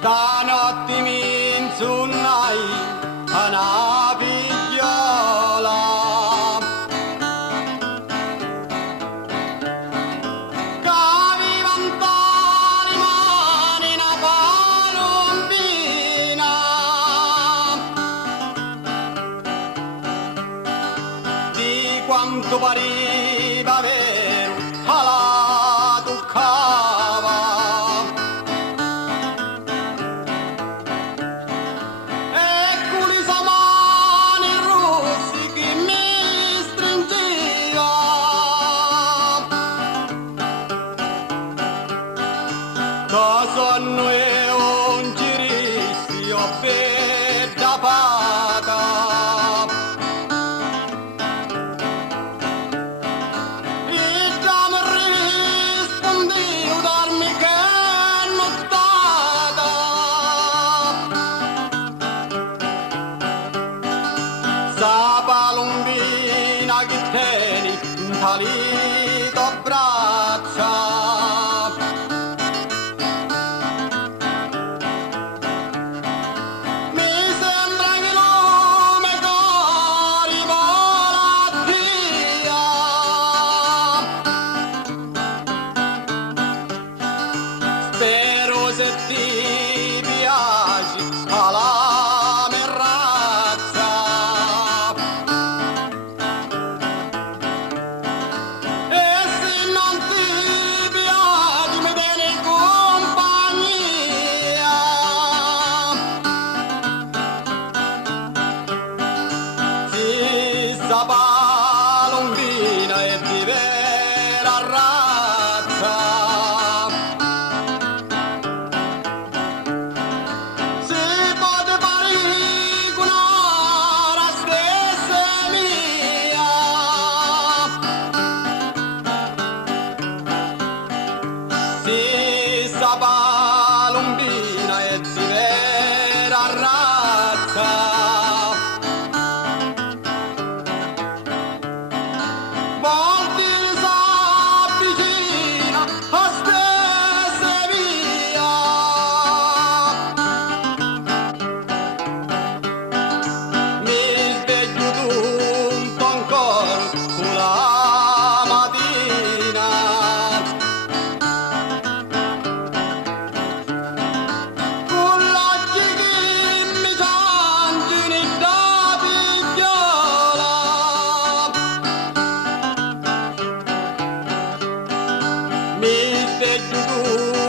Stanotte mi insunnai una figliola che aveva in tali mani una palombina di quanto pareva vero la toccava. Da sonno e un girissi ho bella paga e già mi rispondi darmi che nottata sa palombina che tieni in talito braccia. Spero se ti piaci alla mia razza e se non ti piaci mi tieni compagnia. Si sa palombina e di vera razza. Sa palombina è di vera razza. Volti s'avvicina a stesse via. Mi sveglio tutto ancora con la mattina. Mi sveglio